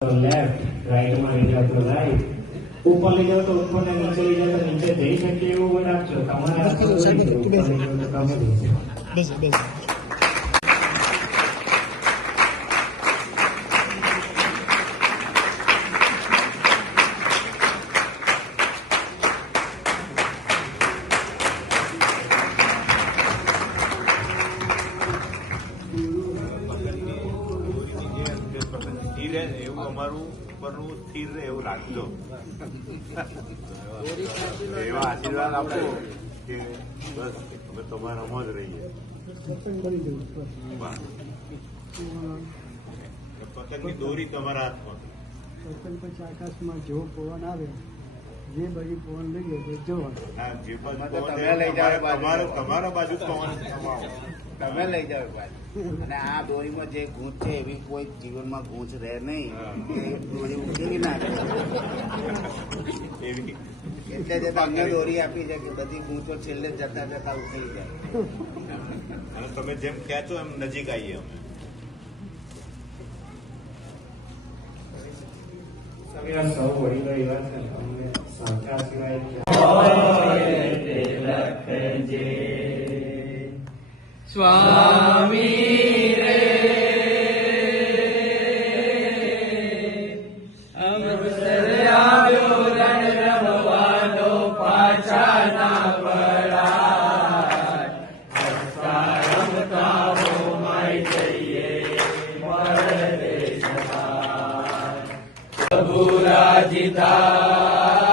left right में ले जाओ तो राइट ऊपर ले जाओ तो ऊपर ने नीचे ले जाओ तो नीचे જઈ શકે એવું બનાવજો તમારે ऊपर ले जाओ तो તમે બસ બસ એવું અમારું ઉપરનું સ્થિર રહે એવું રાખજો એવા આશીર્વાદ આપો કે બસ અમે તમારામાં જ રહીએ પતંગની દોરી તમારા હાથમાં પતંગ પછી આકાશમાં જેવો પવન આવે જે બાજુ પવન લઈ જાય જોવાનું હા જે બાજુ પવન લઈ જાવ તમારા બાજુ પવન તમે લઈ જાઓ અને આ દોરીમાં જે ગૂંચ છે એવી કોઈ જીવનમાં ગૂંચ રહે નહીં એ દોરી ઉકેલી નાખે એવી એટલે જે તમને દોરી આપી છે કે બધી ગૂંચો છેલ્લે જતા જતા ઉકેલી જાય અને તમે જેમ ખેંચો એમ નજીક આવીએ અમે સૌ વડીલો એવા છે અમને સરકાર સિવાય સ્વામી રે અમૃતસર આવ્યો રણ રમવાનો પાછા ના પડા રમતા હો માય જઈએ પરદેશ પ્રભુ રાજીતા